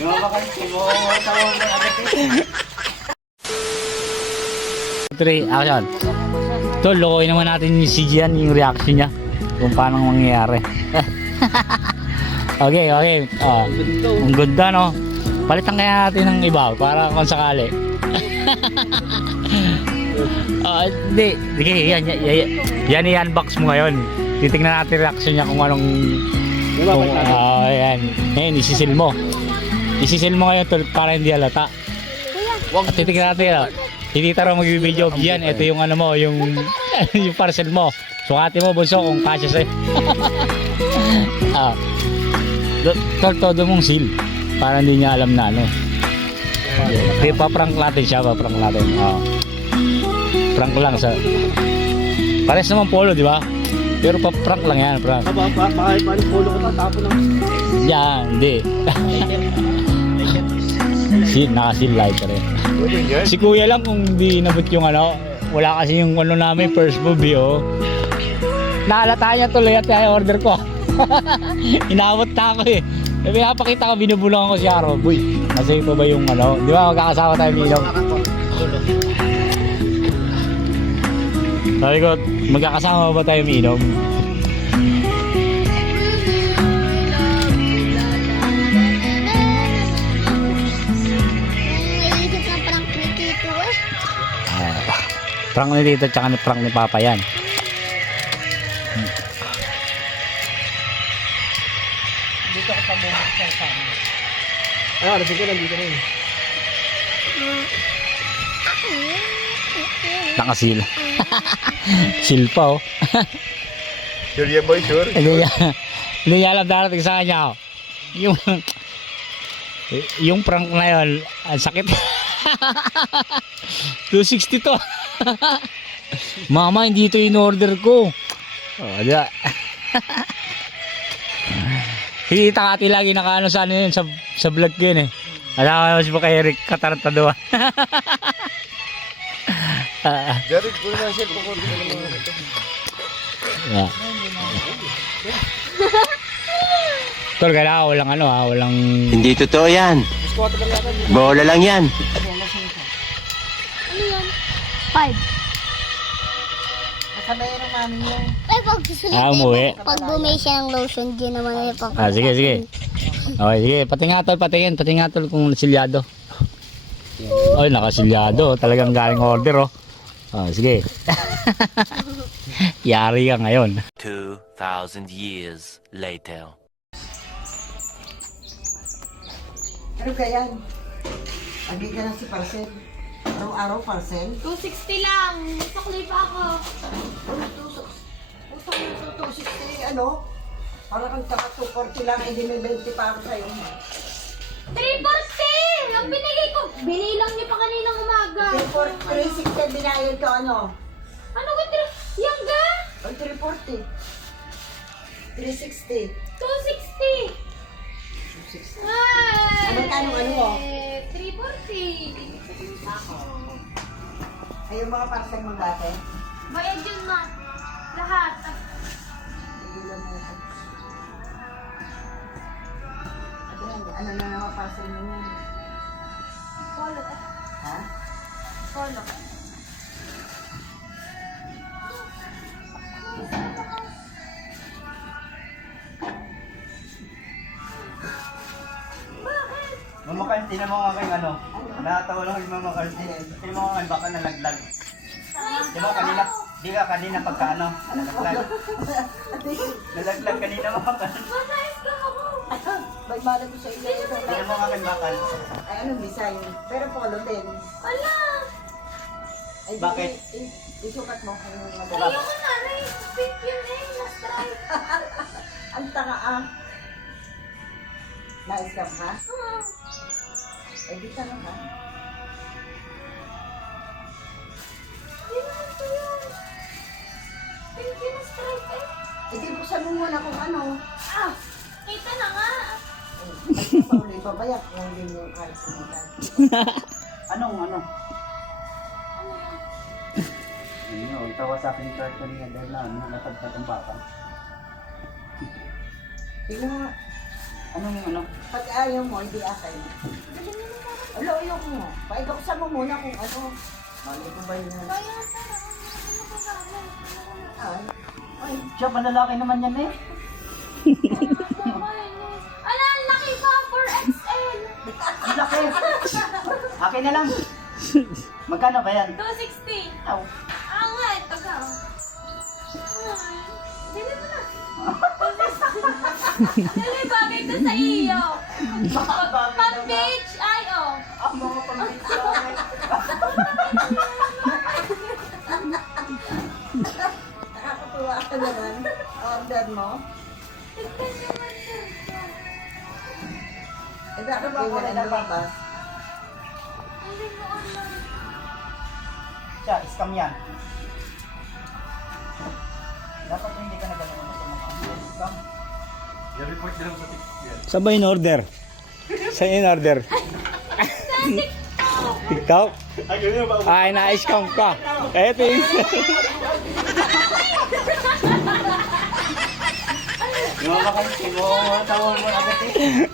Yung mga kanti mo, tawag mo agad eh. 3, action. Tol, lokoy naman natin si Gian, yung reaction niya. Kung paano mangyayari. Okay. Oh, ang ganda, no? Palitan kaya natin ng iba para kung sakali. Hindi. Yan i-unbox mo ngayon. Titingnan natin reaction niya kung anong... Ayan. Ngayon, isisil mo. Isisil mo ngayon, tol, para hindi halata. At titingnan natin, hindi taro mag-video yan. Ito yung ano mo, yung yung parcel mo. Sukati mo, bunso, kung kasya sa'yo. Todo mong seal. Para hindi niya alam na ano. Paprank natin siya, paprank natin. Prank lang sa... Pares naman polo, di ba? Pero paprank lang yan, prank. Baka polo ko na, tapo lang. Yan, hindi. Naka-seal lighter eh. Si kuya lang kung di nabot yung ano, wala kasi yung ano namin, first movie oh. Naalata niya tuloy at i-order ko. Inabot na ako eh. Pinapakita ko, binubulong ko si Aro. Boy, nasa'yo pa ba yung ano? Di ba magkakasama tayo minum? Sabi ko, magkakasama ba tayo minum? Prank ni Tito tsaka prank ni Papa yan. Dito ka pa mo sa sama. Nandito na yun. Nakasil. Seal pa oh. Sure yan boy, sure. Hindi niya alam darating sa kanya oh. Yung prank na yun, ang sakit. 260 to. Mama, hindi ito in order ko. Wala. Kita kati lagi nakaano sa ano yun, sa vlog ko yun eh. Alam mo si Baka Eric, katarantaduan. Jared, kung naman siya, kung Yeah. Tol, kailangan walang ano ha, walang... Hindi totoo yan. Bola lang yan. Ano yan? 5. Kasabay ng mami niya. Ay, pag susunod umuwi. pag bumay siya ng lotion, di naman ay pag... Sige. Okay, sige. Pati nga tol kung nasilyado. Ay, nakasilyado. Talagang galing order oh. Sige. Yari ka ngayon. 2,000 years later. Ano kaya? Agi ka na si parcel. Araw-araw parcel. 260 lang. Sakli pa ako. Utang na 260, ano? Para kang taka 240 lang, hindi may 20 pa ako sa'yo. 340! Ang binigay ko. Binilang niyo pa kaninang umaga. 360 binayad ko, ano? Ano ka? Yang ga? O 340. 360. 260. 260. Ay! Ano kano, ano mo? 340. Bibig sabihin pa ako. Ay, yung mga parcel mo dati? Bayad yun ma. Lahat. Ilan mo ito. Ano na mga parcel mo yun? Polo ka. Ha? Polo ka. Mama Carl, tinan mo nga kayong ano. Nakatawa lang yung Mama Carl. Tinan mo nga kayong baka nalaglag. Di ba kanina pagka ano, nalaglag. Nalaglag kanina Mama Carl. Masayos ka ako. May malay ko sa iyo. Tinan mo nga kayong bakal. Ay, ano, design. Pero polo din. Ala. Ay, Bakit? Isukat mo kung magawa. Ayoko na rin. Pink yun eh. Last try. Ang tanga ah. Na-scam ha? Ay, di ka lang ha? Hindi naman ito yun. Pink yun na strike eh. Eh, di buksan mo muna kung ano. Ah! Kita na nga. Ay, pauli pa ba yan? Kung hindi mo kahit sinitan. Anong ano? Ano yan? Ano, tawa sa akin Carl kanina dahil na natagtag ang baka. Tingnan nga. Anong ano? Pag ayaw mo, hindi akin. Alo, ayoko mo. Paibuksan mo muna kung ano. Mali ko ba yun? Ay, ay. Siya, malalaki naman yan eh. Ala, ang laki pa! 4XL! Ang laki. Akin na lang. Magkano ba yan? 260! Aw. Angat! Pagka. Dili mo na. Dili, bagay to sa iyo. Pang-beach! Ay, oh. Ang mga pambitsa. Nakakatuwa ka naman. Order mo. Tignan naman siya. Eh, bakit ba na lumabas? Hindi mo alam. Siya, scam yan. Dapat hindi ka na gano'n sa mga scam. I-report din sa TikTok yan. Saan ba in order? Saan in order? TikTok? Ay, na-scam ka. Eto yung... Yung mga tawag mo agad eh.